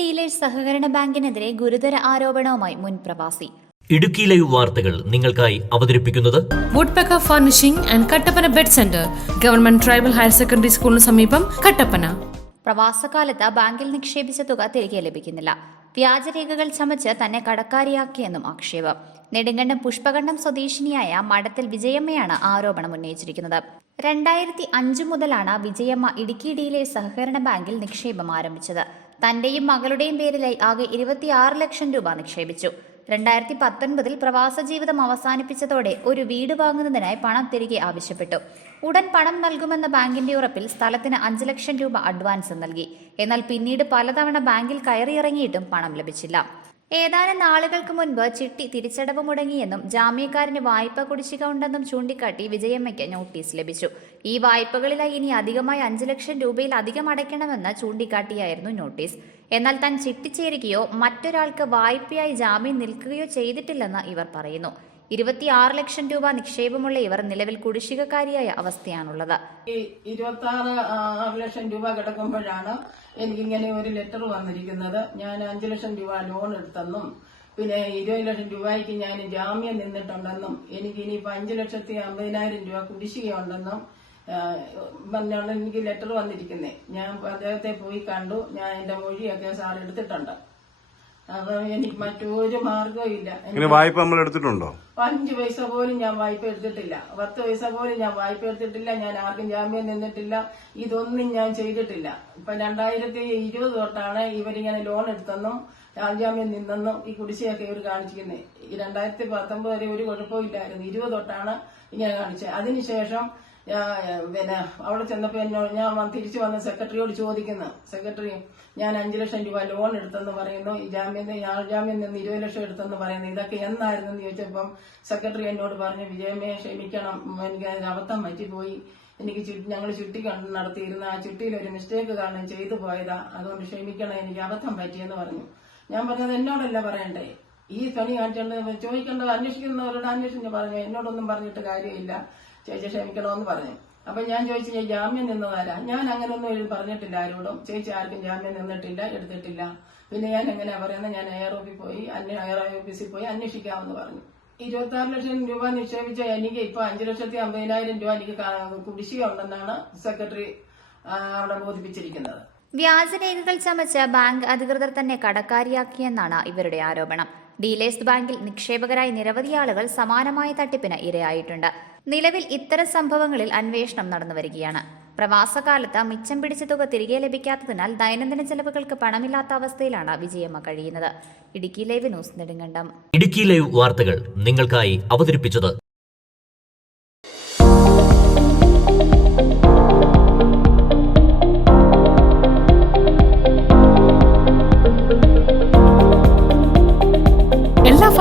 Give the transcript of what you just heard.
Dealers സഹകരണ ബാങ്കിനെതിരെ ഗുരുതര ആരോപണവുമായി മുൻ പ്രവാസി. ഇടുക്കി ലൈവ് വാർത്തകൾ നിങ്ങൾക്കായി അവതരിപ്പിക്കുന്നത് Woodpecker furnishing and Kattappana bed centre government tribal higher secondary സ്കൂളിന് സമീപം കട്ടപ്പന. പ്രവാസകാലത്ത് ബാങ്കിൽ നിക്ഷേപിച്ച തുക തിരികെ ലഭിക്കുന്നില്ല. വ്യാജരേഖകൾ ചമച്ച് തന്നെ കടക്കാരിയാക്കിയെന്നും ആക്ഷേപം. നെടുങ്കണ്ടം പുഷ്പകണ്ഠം സ്വദേശിനിയായ മഠത്തിൽ വിജയമ്മയാണ് ആരോപണം ഉന്നയിച്ചിരിക്കുന്നത്. രണ്ടായിരത്തി അഞ്ചു മുതലാണ് വിജയമ്മ ഇടുക്കി ഡിയിലെ സഹകരണ ബാങ്കിൽ നിക്ഷേപം ആരംഭിച്ചത്. തന്റെയും മകളുടെയും പേരിലായി ആകെ ഇരുപത്തിയാറ് ലക്ഷം രൂപ നിക്ഷേപിച്ചു. രണ്ടായിരത്തി പത്തൊൻപതിൽ പ്രവാസ ജീവിതം അവസാനിപ്പിച്ചതോടെ ഒരു വീട് വാങ്ങുന്നതിനായി പണം തിരികെ ആവശ്യപ്പെട്ടു. ഉടൻ പണം നൽകുമെന്ന ബാങ്കിന്റെ ഉറപ്പിൽ സ്ഥലത്തിന് അഞ്ച് ലക്ഷം രൂപ അഡ്വാൻസ് നൽകി. എന്നാൽ പിന്നീട് പലതവണ ബാങ്കിൽ കയറിയിറങ്ങിയിട്ടും പണം ലഭിച്ചില്ല. ഏതാനും നാളുകൾക്ക് മുൻപ് ചിട്ടി തിരിച്ചടവ് മുടങ്ങിയെന്നും ജാമ്യക്കാരന് വായ്പ കുടിശ്ശിക ഉണ്ടെന്നും ചൂണ്ടിക്കാട്ടി വിജയമ്മയ്ക്ക് നോട്ടീസ് ലഭിച്ചു. ഈ വായ്പകളിലായി ഇനി അധികമായി അഞ്ച് ലക്ഷം രൂപയിൽ അധികം അടയ്ക്കണമെന്ന് ചൂണ്ടിക്കാട്ടിയായിരുന്നു നോട്ടീസ്. എന്നാൽ താൻ ചിട്ടിച്ചേരുകയോ മറ്റൊരാൾക്ക് വായ്പയായി ജാമ്യം നിൽക്കുകയോ ചെയ്തിട്ടില്ലെന്ന് ഇവർ പറയുന്നു. ഇരുപത്തിയാറ് ലക്ഷം രൂപ നിക്ഷേപമുള്ള ഇവർ നിലവിൽ കുടിശ്ശികക്കാരിയായ അവസ്ഥയാണുള്ളത്. ഇരുപത്തി ആറ് ലക്ഷം രൂപ കിടക്കുമ്പോഴാണ് എനിക്കിങ്ങനെ ഒരു ലെറ്റർ വന്നിരിക്കുന്നത്. ഞാൻ അഞ്ചു ലക്ഷം രൂപ ലോൺ എടുത്തെന്നും പിന്നെ ഇരുപത് ലക്ഷം രൂപയ്ക്ക് ഞാൻ ജാമ്യം നിന്നിട്ടുണ്ടെന്നും എനിക്ക് ഇനിയിപ്പോ അഞ്ചു ലക്ഷത്തി അമ്പതിനായിരം രൂപ കുടിശ്ശികയുണ്ടെന്നും പറഞ്ഞാണ് എനിക്ക് ലെറ്റർ വന്നിരിക്കുന്നത് ഞാൻ അദ്ദേഹത്തെ പോയി കണ്ടു. ഞാൻ എന്റെ മൊഴിയൊക്കെ സാർ എടുത്തിട്ടുണ്ട്. എനിക്ക് മറ്റൊരു മാർഗവും ഇല്ല ഇങ്ങനെ വായ്പ നമ്മൾ എടുത്തിട്ടുണ്ടോ? അഞ്ച് പൈസ പോലും ഞാൻ വായ്പ എടുത്തിട്ടില്ല. പത്ത് പൈസ പോലും ഞാൻ വായ്പ എടുത്തിട്ടില്ല. ഞാൻ ആർക്കും ജാമ്യം നിന്നിട്ടില്ല. ഇതൊന്നും ഞാൻ ചെയ്തിട്ടില്ല. ഇപ്പൊ രണ്ടായിരത്തി ഇരുപത് തൊട്ടാണ് ഇവരിങ്ങനെ ലോൺ എടുത്തെന്നും രാജ്യാമ്യം നിന്നെന്നും ഈ കുടിശ്ശിയൊക്കെ ഇവർ കാണിച്ചിരിക്കുന്നത് ഈ രണ്ടായിരത്തി പത്തൊമ്പത് വരെ ഒരു കുഴപ്പമില്ലായിരുന്നു ഇരുപത് തൊട്ടാണ് ഇങ്ങനെ കാണിച്ചത്. അതിനുശേഷം പിന്നെ അവിടെ ചെന്നപ്പോ എന്നോട് ഞാൻ തിരിച്ചു വന്ന സെക്രട്ടറിയോട് ചോദിക്കുന്നു. സെക്രട്ടറി ഞാൻ അഞ്ചു ലക്ഷം രൂപ ലോൺ എടുത്തെന്ന് പറയുന്നു. ഈ ജാമ്യം ഞാൻ ജാമ്യം നിന്ന് ഇരുപത് ലക്ഷം എടുത്തെന്ന് പറയുന്നു. ഇതൊക്കെ എന്നായിരുന്നു എന്ന് ചോദിച്ചപ്പം സെക്രട്ടറി എന്നോട് പറഞ്ഞു വിജയമേ ക്ഷമിക്കണം. എനിക്ക് അതിന് അബദ്ധം പറ്റിപ്പോയി. എനിക്ക് ഞങ്ങൾ ചുറ്റി കണ്ട് നടത്തിയിരുന്ന ആ ചുറ്റിയിൽ ഒരു മിസ്റ്റേക്ക് കാരണം ചെയ്തു പോയതാ. അതുകൊണ്ട് ക്ഷമിക്കണം എനിക്ക് അബദ്ധം പറ്റിയെന്ന് പറഞ്ഞു. ഞാൻ പറഞ്ഞത് എന്നോടല്ല പറയണ്ടേ? ഈ പണി കാണിച്ചോണ്ട് ചോദിക്കേണ്ടത് അന്വേഷിക്കുന്നവരോട് അന്വേഷിച്ച് പറഞ്ഞു എന്നോടൊന്നും പറഞ്ഞിട്ട് കാര്യമില്ല. ചേച്ചി ക്ഷമിക്കണമെന്ന് പറഞ്ഞു. അപ്പൊ ഞാൻ ചോദിച്ചു ഞാൻ ജാമ്യം നിന്നതാരാ ഞാൻ അങ്ങനെയൊന്നും എഴുതി പറഞ്ഞിട്ടില്ല ആരോടും. ചേച്ചി ആർക്കും ജാമ്യം നിന്നിട്ടില്ല എടുത്തിട്ടില്ല. പിന്നെ ഞാൻ എങ്ങനെയാ പറയുന്നത് ഞാൻ എയർ ഓഫീസിൽ പോയി എയർ ഓഫീസിൽ പോയി അന്വേഷിക്കാമെന്ന് പറഞ്ഞു. ഇരുപത്തി ആറ് ലക്ഷം രൂപ നിക്ഷേപിച്ച എനിക്ക് ഇപ്പൊ അഞ്ചു ലക്ഷത്തി അമ്പതിനായിരം രൂപ എനിക്ക് കുടിശ്ശിക ഉണ്ടെന്നാണ് സെക്രട്ടറി അവിടെ ബോധിപ്പിച്ചിരിക്കുന്നത്. വ്യാജരേഖകൾ ചമച്ച് ബാങ്ക് അധികൃതർ തന്നെ കടക്കാരിയാക്കിയെന്നാണ് ഇവരുടെ ആരോപണം. ഡീലേഴ്സ് ബാങ്കിൽ നിക്ഷേപകരായി നിരവധി ആളുകൾ സമാനമായ തട്ടിപ്പിന് ഇരയായിട്ടുണ്ട്. നിലവിൽ ഇത്തരം സംഭവങ്ങളിൽ അന്വേഷണം നടന്നു വരികയാണ്. പ്രവാസകാലത്ത് മിച്ചം പിടിച്ച തുക തിരികെ ലഭിക്കാത്തതിനാൽ ദൈനംദിന ചെലവുകൾക്ക് പണമില്ലാത്ത അവസ്ഥയിലാണ് വിജയമ്മ കഴിയുന്നത്. Idukki live news Nedumkandam. Idukki live വാർത്തകൾ നിങ്ങൾക്കായി അവതരിപ്പിച്ചത്